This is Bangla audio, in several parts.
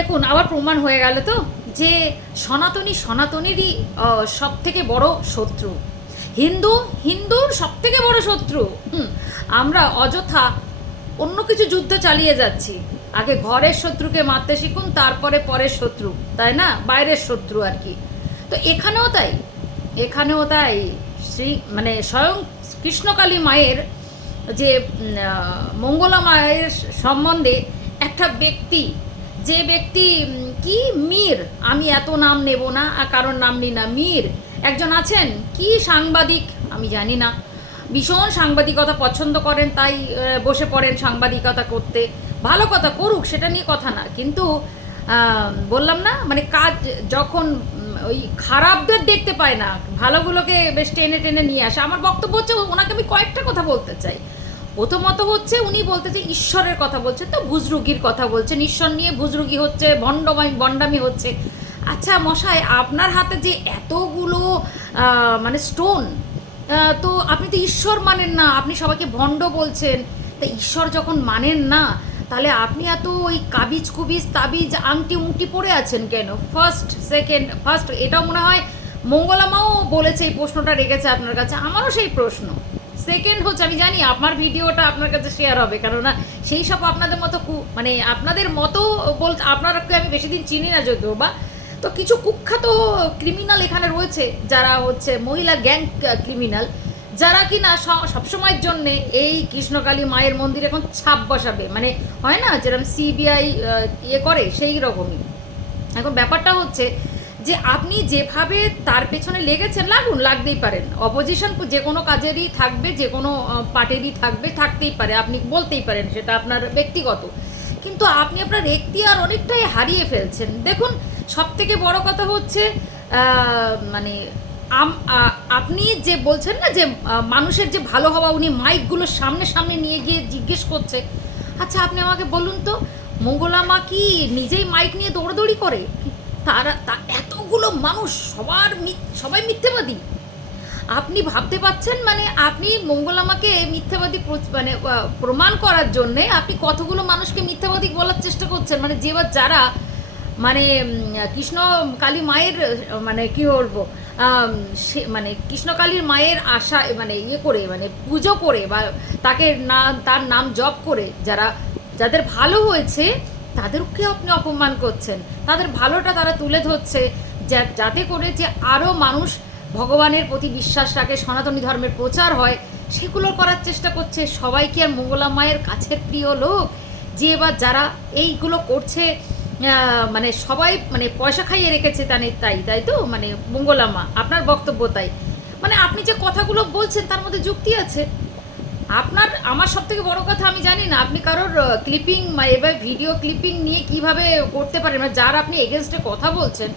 দেখুন, আবার প্রমাণ হয়ে গেল তো যে সনাতনী সনাতনেরই সব থেকে বড় শত্রু। হিন্দু, হিন্দুর সব থেকে বড় শত্রু। আমরা অযথা অন্য কিছু যুদ্ধ চালিয়ে যাচ্ছি। আগে ঘরের শত্রুকে মারতে শিখুন, তারপরে পরের শত্রু, তাই না? বাইরের শত্রু আর কি। তো এখানেও তাই এখানেও তাই শ্রী মানে স্বয়ং কৃষ্ণকালী মায়ের যে মঙ্গলা মায়ের সম্বন্ধে একটা ব্যক্তি যে ব্যক্তি কি? মীর। আমি এত নাম নেব না, আর কারোর নাম নিই না। মীর। একজন আছেন? কি সাংবাদিক? আমি জানি না। ভীষণ সাংবাদিকতা পছন্দ করেন, তাই বসে পড়েন সাংবাদিকতা করতে। ভালো কথা করুক, সেটা নিয়ে কথা না। কিন্তু বললাম না মানে কাজ যখন ওই খারাপদের দেখতে পায় না, ভালোগুলোকে বেশ টেনে টেনে নিয়ে আসে। আমার বক্তব্য হচ্ছে, ওনাকে আমি কয়েকটা কথা বলতে চাই। প্রথমত হচ্ছে উনি বলতে যে ঈশ্বরের কথা বলছেন তো ভুজরুগির কথা বলছেন ঈশ্বর নিয়ে ভুজরুগি হচ্ছে ভণ্ডমাই বন্ডামি হচ্ছে। আচ্ছা মশাই, আপনার হাতে যে এতগুলো মানে স্টোন তো আপনি তো ঈশ্বর মানেন না, আপনি সবাইকে ভণ্ড বলছেন। তা ঈশ্বর যখন মানেন না, তাহলে আপনি এত ওই কাবিজ কুবিজ তাবিজ আংটি উংটি পরে আছেন কেন? ফার্স্ট সেকেন্ড ফার্স্ট এটাও মনে হয় মঙ্গলামাও বলেছে, এই প্রশ্নটা রেখেছে আপনার কাছে। আমারও সেই প্রশ্ন। সেকেন্ড হচ্ছে, আমি জানি আমার ভিডিওটা আপনার কাছে শেয়ার হবে, কেননা সেই সব আপনাদের মতো কু- মানে আপনাদের মতো বলতে আপনারাকে আমি বেশি দিন চিনি না যদিও বা। তো কিছু কুখ্যাত ক্রিমিনাল এখানে রয়েছে, যারা হচ্ছে মহিলা গ্যাং ক্রিমিনাল যারা কি না সবসময়ের জন্যে এই কৃষ্ণকালী মায়ের মন্দির এখন ছাপ বসাবে। মানে হয় না যেরকম সিবিআই ইয়ে করে, সেই রকমই। এখন ব্যাপারটা হচ্ছে যে আপনি যেভাবে তার পেছনে লেগেছেন, লাগুন, লাগতেই পারেন। অপোজিশন যে কোনো কাজেরই থাকবে, যে কোনো পার্টিরই থাকবে, থাকতেই পারে। আপনি বলতেই পারেন, সেটা আপনার ব্যক্তিগত। কিন্তু আপনি আপনার এখতিয়ার অনেকটাই হারিয়ে ফেলছেন। দেখুন সব থেকে বড় কথা হচ্ছে মানে আপনি যে বলছেন না যে মানুষের যে ভালো হওয়া, উনি মাইকগুলোর সামনে সামনে নিয়ে গিয়ে জিজ্ঞেস করছে। আচ্ছা আপনি আমাকে বলুন তো মঙ্গলা মা কি নিজেই মাইক নিয়ে দৌড়দৌড়ি করে? তারা, তা এতগুলো মানুষ সবার সবাই মিথ্যেবাদী। আপনি ভাবতে পাচ্ছেন মানে আপনি মঙ্গলামাকে মিথ্যাবাদী প্র- মানে প্রমাণ করার জন্যে আপনি কতগুলো মানুষকে মিথ্যাবাদী বলার চেষ্টা করছেন? মানে যে বা যারা মানে কৃষ্ণ কালী মায়ের মানে কি বলব সে মানে কৃষ্ণকালীর মায়ের আশা মানে ইয়ে করে মানে পুজো করে বা তাকে না, তার নাম জপ করে, যারা, যাদের ভালো হয়েছে তাদেরকে আপনি অপমান করছেন। তাদের ভালোটা তারা তুলে ধরছে। যাতে করে যে আরও মানুষ ভগবানের প্রতি বিশ্বাস রাখে, সনাতনী ধর্মের প্রচার হয়, সেগুলো করার চেষ্টা করছে। সবাই কি আর মঙ্গলা মায়ের কাছের প্রিয় লোক? যে বা যারা এইগুলো করছে মানে সবাই মানে পয়সা খাইয়ে রেখেছে তাই তাই তাই তো? মানে মঙ্গলা মা, আপনার বক্তব্য তাই। মানে আপনি যে কথাগুলো বলছেন, তার মধ্যে যুক্তি আছে। আপনার, আমার সব থেকে বড় কথা আমি জানি না, আপনি কারোর ক্লিপিং এবার ভিডিও ক্লিপিং নিয়ে কীভাবে করতে পারেন মানে যার আপনি এগেনস্টে কথা বলছেন,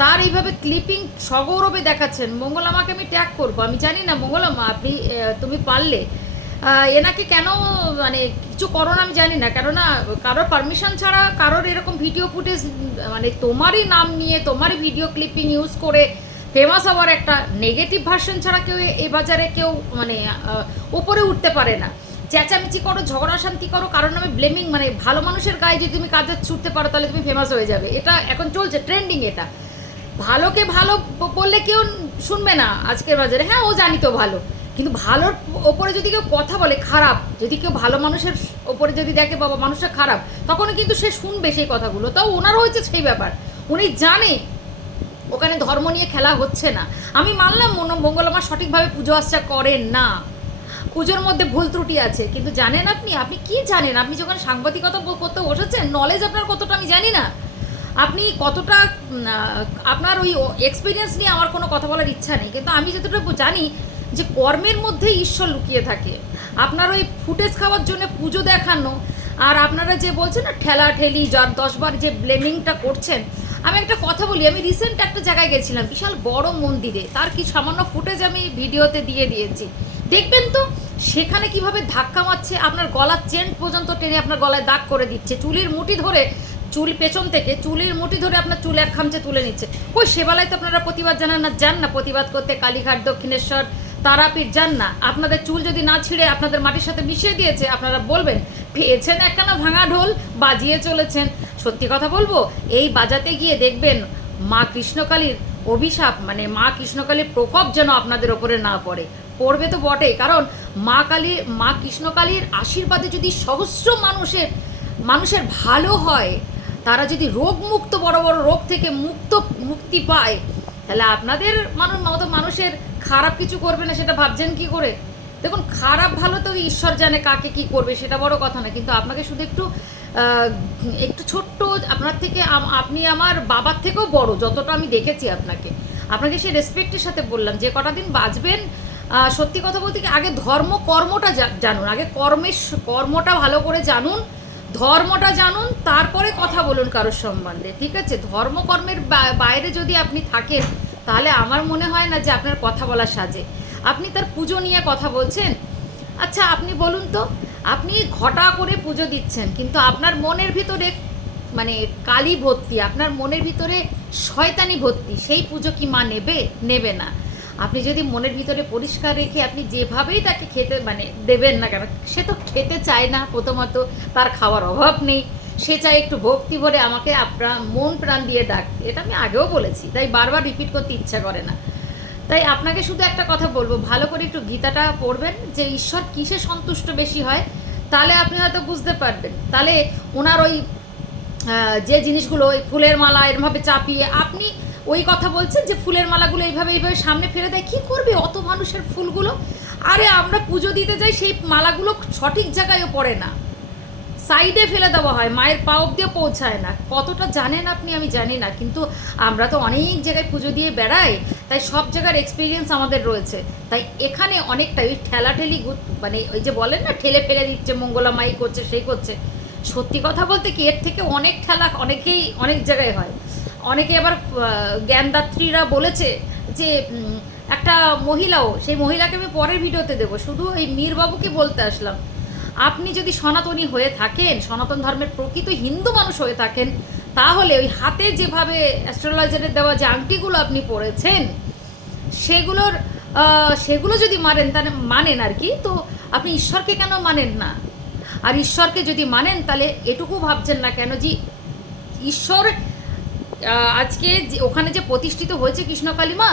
তার এইভাবে ক্লিপিং সগৌরবে দেখাচ্ছেন মঙ্গলামাকে আমি ট্যাগ করব। আমি জানি না মঙ্গলামা আপনি তুমি পারলে। এনাকে কেন মানে কিছু করো না আমি জানি না, কেননা কারোর পারমিশন ছাড়া কারোর এরকম ভিডিও ফুটেজ মানে তোমারই নাম নিয়ে, তোমারই ভিডিও ক্লিপিং ইউজ করে ফেমাস হওয়ার একটা নেগেটিভ ভার্সন ছাড়া কেউ এ- এ বাজারে কেউ মানে ওপরে উঠতে পারে না। চেঁচামেচি করো, ঝগড়া শান্তি করো, কারণ নামে ব্লেমিং মানে ভালো মানুষের গায়ে যদি তুমি কাজে ছুটতে পারো, তাহলে তুমি ফেমাস হয়ে যাবে। এটা এখন চলছে ট্রেন্ডিং এটা। ভালোকে ভালো বললে কেউ শুনবে না আজকের বাজারে। হ্যাঁ ও জানি তো ভালো। কিন্তু ভালোর ওপরে যদি কেউ কথা বলে, খারাপ, যদি কেউ ভালো মানুষের ওপরে যদি দেখে, বাবা, মানুষটা খারাপ তখন কিন্তু সে শুনবে সেই কথাগুলো। তাও ওনারও হয়েছে সেই ব্যাপার। উনি জানে ওখানে ধর্ম নিয়ে খেলা হচ্ছে না। আমি মানলাম মন- মঙ্গলমা সঠিকভাবে পুজো আর্চা করেন না। পুজোর মধ্যে ভুল ত্রুটি আছে, কিন্তু জানেন আপনি? আপনি কি জানেন? আপনি যখন সাংবাদিকতা করতে বসেছেন নলেজ আপনার কতটা আমি জানি না। আপনি কতটা আপনার ওই এক্সপিরিয়েন্স নিয়ে আমার কোনো কথা বলার ইচ্ছা নেই। কিন্তু আমি যতটুকু জানি যে কর্মের মধ্যে ঈশ্বর লুকিয়ে থাকে। আপনার ওই ফুটেজ খাওয়ার জন্য পুজো দেখানো, আর আপনারা যে বলছেন না ঠেলা ঠেলি যার দশবার যে ব্লেমিংটা করছেন আমি একটা কথা বলি, আমি রিসেন্ট একটা জায়গায় গেছিলাম, বিশাল বড় মন্দিরে, তার কি সামান্য ফুটেজ আমি ভিডিওতে দিয়ে দিয়েছি। দেখবেন তো, সেখানে কীভাবে ধাক্কা মারছে, আপনার গলার চেন পর্যন্ত টেনে আপনার গলায় দাগ করে দিচ্ছে, চুলির মুঠি ধরে, চুল পেছন থেকে, চুলের মুঠি ধরে আপনার চুল এক খামচে তুলে নিচ্ছে। ওই সেবেলায় তো আপনারা প্রতিবাদ জানান না, যান না প্রতিবাদ করতে, কালীঘাট, দক্ষিণেশ্বর, তারাপীঠ যান না। আপনাদের চুল যদি না ছিঁড়ে আপনাদের মাটির সাথে মিশিয়ে দিয়েছে, আপনারা বলবেন পেয়েছেন একখানা ভাঙা ঢোল, বাজিয়ে চলেছেন। সত্যি কথা বলব, এই বাজাতে গিয়ে দেখবেন মা কৃষ্ণকালীর অভিশাপ মানে মা কৃষ্ণকালীর প্রকোপ যেন আপনাদের ওপরে না পড়ে। পড়বে তো বটেই, কারণ মা কালী, মা কৃষ্ণকালীর আশীর্বাদে যদি সহস্র মানুষের মানুষের ভালো হয়, তারা যদি রোগমুক্ত, বড় বড় রোগ থেকে মুক্ত, মুক্তি পায়, তাহলে আপনাদের মানুষ মতো মানুষের খারাপ কিছু করবে না সেটা ভাবছেন কি করে? দেখুন, খারাপ ভালো তো ঈশ্বর জানে কাকে কি করবে, সেটা বড় কথা না কিন্তু আপনাকে শুধু একটু একটু ছোট্ট, আপনার থেকে আপনি আমার বাবার থেকেও বড়, যতটা আমি দেখেছি আপনাকে। আপনাকে সেই রেসপেক্টের সাথে বললাম যে, কটা দিন বাঁচবেন সত্যি কথা বলতে কি, আগে ধর্ম, কর্মটা জানুন। আগে কর্মের কর্মটা ভালো করে জানুন, ধর্মটা জানুন, তারপরে কথা বলুন কারোর সম্বন্ধে, ঠিক আছে? ধর্মকর্মের বাইরে যদি আপনি থাকেন, তাহলে আমার মনে হয় না যে আপনার কথা বলা সাজে। আপনি তার পুজো নিয়ে কথা বলছেন? আচ্ছা আপনি বলুন তো, আপনি ঘটা করে পুজো দিচ্ছেন, কিন্তু আপনার মনের ভিতরে মানে কালি ভর্তি আপনার মনের ভিতরে শয়তানি ভর্তি সেই পুজো কি মা নেবে? নেবে না। আপনি যদি মনের ভিতরে পরিষ্কার রেখে আপনি যেভাবেই তাকে খেতে মানে দেবেন না কেন, সে তো খেতে চায় না প্রথমত, তার খাওয়ার অভাব নেই। সে চায় একটু ভক্তি ভরে আমাকে আপনার মন প্রাণ দিয়ে ডাকতে। এটা আমি আগেও বলেছি, তাই বারবার রিপিট করতে ইচ্ছা করে না। তাই আপনাকে শুধু একটা কথা বলব, ভালো করে একটু গীতাটা পড়বেন যে ঈশ্বর কিসে সন্তুষ্ট বেশি হয়, তাহলে আপনি হয়তো বুঝতে পারবেন। তাহলে ওনার ওই যে জিনিসগুলো, ওই ফুলের মালা এরমভাবে চাপিয়ে আপনি ওই কথা বলছেন যে ফুলের মালাগুলো এইভাবে এইভাবে সামনে ফেলে দেয়, কী করবে অত মানুষের ফুলগুলো? আরে আমরা পুজো দিতে যাই, সেই মালাগুলো সঠিক জায়গায়ও পড়ে না। সাইডে ফেলে দেওয়া হয়, মায়ের পা অব্দিও পৌঁছায় না। কতটা জানেন আপনি আমি জানি না, কিন্তু আমরা তো অনেক জায়গায় পুজো দিয়ে বেড়াই, তাই সব জায়গার এক্সপিরিয়েন্স আমাদের রয়েছে। তাই এখানে অনেকটা ওই ঠেলাঠেলি মানে ওই যে বলেন না, ঠেলে ফেলে দিচ্ছে, মঙ্গলা মাই করছে, সেই করছে। সত্যি কথা বলতে কি, এর থেকে অনেক ঠেলা অনেকেই অনেক জায়গায় হয়। অনেকে আবার জ্ঞানদাত্রীরা বলেছে যে একটা মহিলাও, সেই মহিলাকে আমি পরের ভিডিওতে দেবো। শুধু এই মীরবাবুকে বলতে আসলাম। আপনি যদি সনাতনী হয়ে থাকেন, সনাতন ধর্মের প্রকৃত হিন্দু মানুষ হয়ে থাকেন, তাহলে ওই হাতে যেভাবে অ্যাস্ট্রোলজারের দেওয়া যে আংটিগুলো আপনি পড়েছেন সেগুলোর সেগুলো যদি মানেন, তাহলে মানেন আর কি। তো আপনি ঈশ্বরকে কেন মানেন না? আর ঈশ্বরকে যদি মানেন, তাহলে এটুকু ভাবছেন না কেন যে ঈশ্বর আজকে যে ওখানে যে প্রতিষ্ঠিত হয়েছে কৃষ্ণকালী মা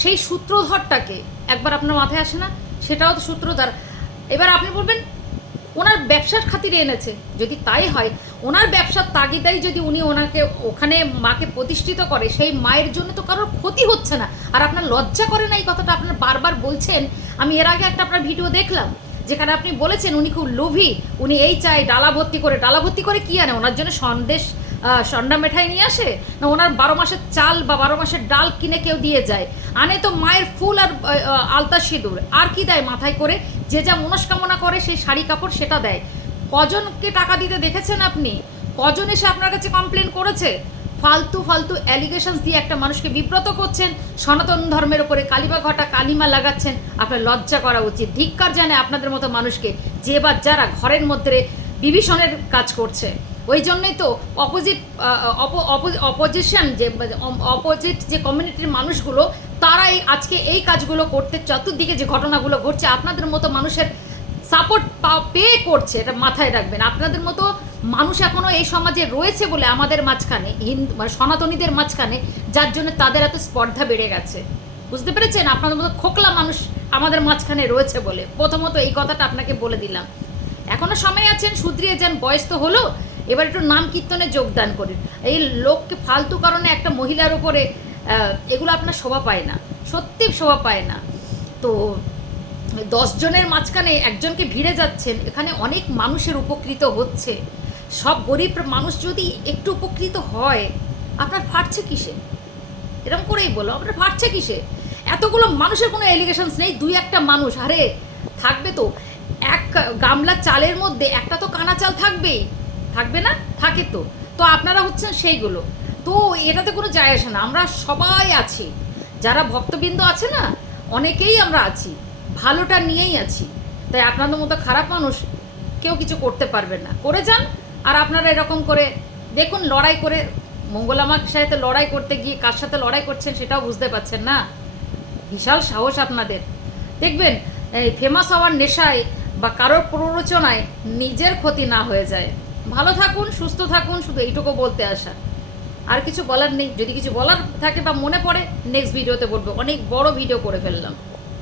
সেই সূত্রধরটাকে, একবার আপনার মাথায় আসে না? সেটাও তো সূত্রধর। এবার আপনি বলবেন ওনার ব্যবসার খাতিরে এনেছে। যদি তাই হয়, ওনার ব্যবসার তাগিদাই যদি উনি ওনাকে ওখানে মাকে প্রতিষ্ঠিত করে, সেই মায়ের জন্য তো কারোর ক্ষতি হচ্ছে না। আর আপনার লজ্জা করে না এই কথাটা, আপনার বারবার বলছেন। আমি এর আগে একটা আপনার ভিডিও দেখলাম, যেখানে আপনি বলেছেন উনি খুব লোভী, উনি এই চায় ডালা ভর্তি করে, ডালা ভর্তি করে কী আনে? ওনার জন্য সন্দেশ সন্ডা মেঠাই নিয়ে আসে? না, ওনার বারো মাসের চাল বা বারো মাসের ডাল কিনে কেউ দিয়ে যায়। আনে তো মায়ের ফুল আর আলতা সিঁদুর। আর কি দেয় মাথায় করে? যে যা মনস্কামনা করে, সেই শাড়ি কাপড় সেটা দেয়। কজনকে টাকা দিতে দেখেছেন আপনি? কজন এসে আপনার কাছে কমপ্লেন করেছে? ফালতু ফালতু অ্যালিগেশনস দিয়ে একটা মানুষকে বিব্রত করছেন, সনাতন ধর্মের ওপরে কালিমা ঘটা, কালিমা লাগাচ্ছেন। আপনার লজ্জা করা উচিত। ধিক্কার জানে আপনাদের মতো মানুষকে, যে বা যারা ঘরের মধ্যে বিভীষণের কাজ করছে। ওই জন্যই তো অপোজিট অপোজিশন যে অপোজিট যে কমিউনিটির মানুষগুলো, তারাই আজকে এই কাজগুলো করতে চতুর্দিকে যে ঘটনাগুলো ঘটছে, আপনাদের মতো মানুষের সাপোর্ট পেয়ে করছে, এটা মাথায় রাখবেন। আপনাদের মতো মানুষ এখনও এই সমাজে রয়েছে বলে আমাদের মাঝখানে, হিন্দু মানে সনাতনীদের মাঝখানে, যার জন্য তাদের এত স্পর্ধা বেড়ে গেছে। বুঝতে পেরেছেন? আপনাদের মতো খোকলা মানুষ আমাদের মাঝখানে রয়েছে বলে। প্রথমত এই কথাটা আপনাকে বলে দিলাম। এখনও সময় আছেন, শুধরিয়ে যান, বয়স তো হলো। এবার একটু নাম কীর্তনে যোগদান করুন। এই লোককে ফালতু কারণে একটা মহিলার উপরে এগুলো আপনার শোভা পায় না। সত্যি শোভা পায় না। তো দশ জনের মাঝখানে একজনকে ভিড়ে যাচ্ছেন, এখানে অনেক মানুষের উপকৃত হচ্ছে। সব গরিব মানুষ যদি একটু উপকৃত হয়, আপনার ফাটছে কিসে? এরকম করেই বলো, আপনার ফাটছে কিসে? এতগুলো মানুষের কোনো এলিগেশনস নেই, দুই একটা মানুষ। আরে, থাকবে তো। এক গামলা চালের মধ্যে, একটা তো কানা চাল থাকবেই। থাকবে না, থাকে তো। তো আপনারা হচ্ছেন সেইগুলো। তো এটাতে কোনো যায় আসে না। আমরা সবাই আছি। যারা ভক্তবৃন্দ আছে না, অনেকেই আমরা আছি। ভালোটা নিয়েই আছি। তাই আপনাদের মতো খারাপ মানুষ কেউ কিছু করতে পারবে না। করে যান, আর আপনারা এরকম করে দেখুন, লড়াই করে মঙ্গলামার সাথে লড়াই করতে গিয়ে কার সাথে লড়াই করছেন সেটাও বুঝতে পারছেন না। বিশাল সাহস আপনাদের। দেখবেন, এই ফেমাস হওয়ার নেশায় বা কারোর প্ররোচনায় নিজের ক্ষতি না হয়ে যায়। ভালো থাকুন, সুস্থ থাকুন, শুধু এইটুকু বলতে আসা। আর কিছু বলার নেই, যদি কিছু বলার থাকে বা মনে পড়ে নেক্সট ভিডিওতে বলব। অনেক বড় ভিডিও করে ফেললাম।